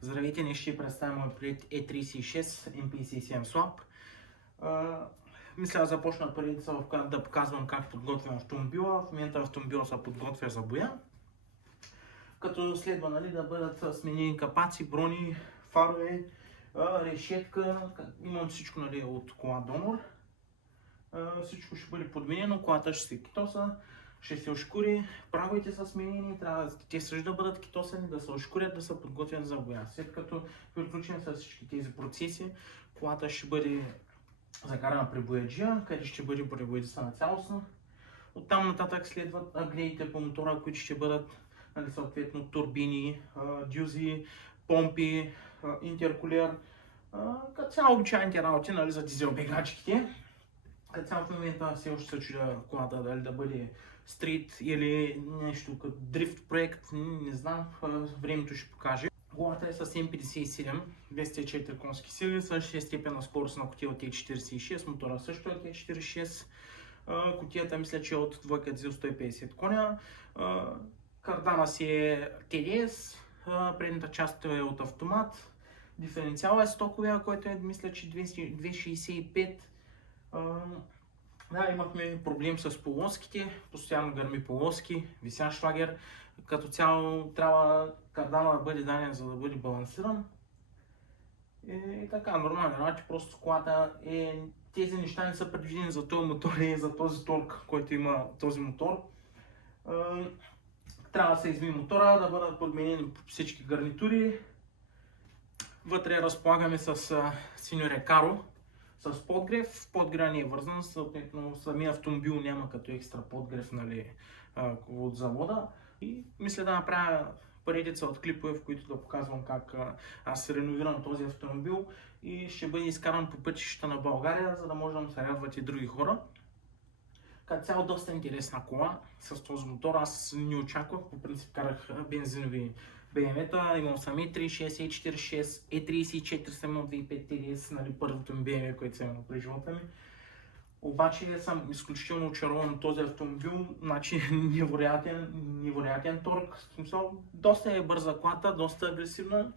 Здравейте, днес ще представя моят проект E36 MPC7 Swap. Мисля да започна поредица, в която да показвам как подготвям автомобила. В момента автомобила се подготвя за боя. Като следва да бъдат сменени капаци, брони, фарове, решетка. Имам всичко от кола донор. Всичко ще бъде подменено, колата ще се китоса, ще се ошкури, праговете са сменени, трябва те също да бъдат китосани, да се ошкурят, да се подготвят за боя. След като приключим с всички тези процеси, колата ще бъде закарана при бояджия, където ще бъде пребоядисана цялостно. Оттам нататък следват апгрейдите по мотора, които ще бъдат съответно турбини, дюзи, помпи, интеркулер, като цяло обичайните работи за дизел бегачките. Като цяло в момента все още се чудя колата дали да бъде стрит или нещо като дрифт проект, не знам, времето ще покаже. Колата е с М57, 204 конски сили, с 6 степена скорост на кутия от Е46, мотора също от Е46. Кутията мисля, че е от двойка дизел 150 коня. Кардана си е TDS, предната част е от автомат. Диференциал е стоковия, който е мисля, че 265. Да, имахме проблем с полоските, постоянно гърми полоски, висящ лагер. Като цяло трябва кардана да бъде даден, за да бъде балансиран. И така, нормално работи, просто колата тези неща не са предвидени за този мотор и за този торк, който има този мотор. Трябва да се измие мотора, да бъдат подменени всички гарнитури. Вътре разполагаме с синьо рекаро с подгрев. Подгрева не е вързан, съответно самия автомобил няма като екстра подгрев от завода. И мисля да направя поредица от клипове, в които да показвам как аз реновирам този автомобил и ще бъде изкаран по пътищата на България, за да може да се радват и други хора. Като цяло доста интересна кола с този мотор. Аз не очаквах, по принцип карах бензинови BMW-та, имал съм E36, E46, E34 съм имал 2.5 TDS, първото ми BMW, което съм имал при живота ми. Обаче съм изключително очарован от този автомобил, значи невероятен торк, в смисъл, доста е бърза колата, доста агресивна,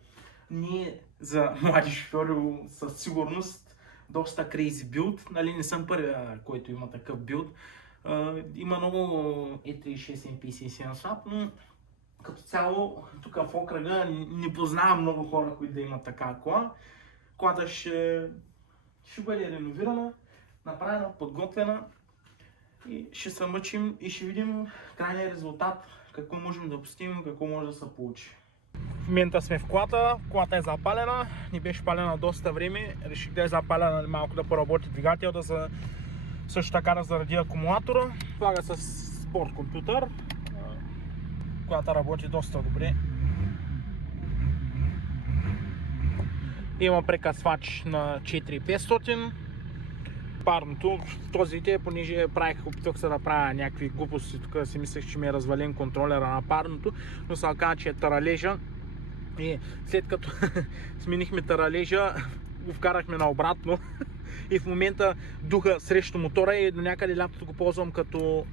не за млади шофьори със сигурност, доста крейзи билд, не съм първия, който има такъв билд. Има много E36 MPC7 Swap, но като цяло тук в окръга не познавам много хора, които да имат такава кола. Колата ще бъде реновирана, направена, подготвена и ще се мъчим и ще видим крайния резултат, какво можем да постигнем, какво може да се получи. В момента сме в колата е запалена, не беше палена доста време, реших да е запалена малко да поработи двигател, също така да заради акумулатора. Слага с спорт компютър, която работи доста добре. Има прекъсвач на 4500. Парното, този те, понеже опитах се да правя някакви глупости, тук си мислех, че ми е развален контролера на парното, но се оказа, че е таралежа. И след като сменихме таралежа, го вкарахме наобратно и в момента духа срещу мотора и до някъде лятото го ползвам като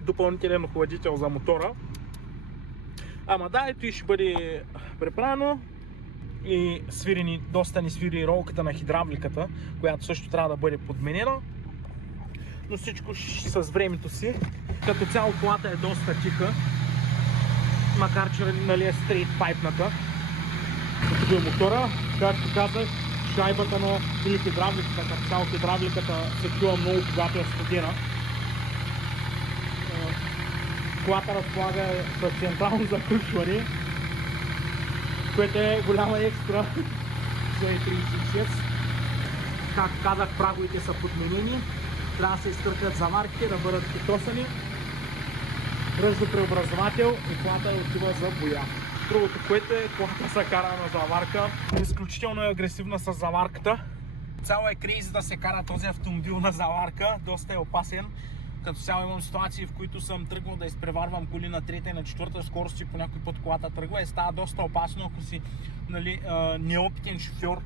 допълнителен охладител за мотора. Ама да, ето и ще бъде преправено и доста ни свири ролката на хидравликата, която също трябва да бъде подменена. Но всичко с времето си. Като цяло колата е доста тиха, макар че е стрейт пайпната. Като е мотора, както казах, шайбата или хидравликата, като цяло хидравликата се чува много, когато е студена. Колата разполага с централно заключване, което е голяма екстра за E36. Както казах, праговете са подменени, трябва да се изтъркат заварките, да бъдат китосани. Ръждопреобразовател и колата отива за боя. Другото, което е, колата се кара на заварка, изключително е агресивна с заварката. Цяло е крейзи да се кара този автомобил на заварка, доста е опасен. Като цяло имам ситуации, в които съм тръгвал да изпреварвам коли на трета и на четвърта скорост и по някой път колата тръгва и става доста опасно, ако си неопитен шофьор.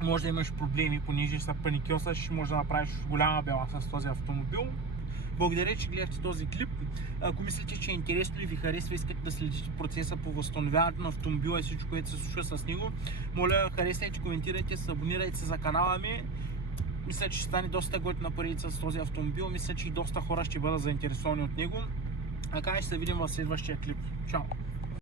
Може да имаш проблеми, понеже са паникьосаш, може да направиш голяма бела с този автомобил. Благодаря, че гледахте този клип. Ако мислите, че е интересно и ви харесва, искате да следите процеса по възстановяването на автомобила и всичко, което се случва с него, моля, харесайте, коментирайте, абонирайте се за канала ми. Мисля, че ще стане доста готина поредица с този автомобил. Мисля, че и доста хора ще бъдат заинтересовани от него. Така ще се видим в следващия клип. Чао!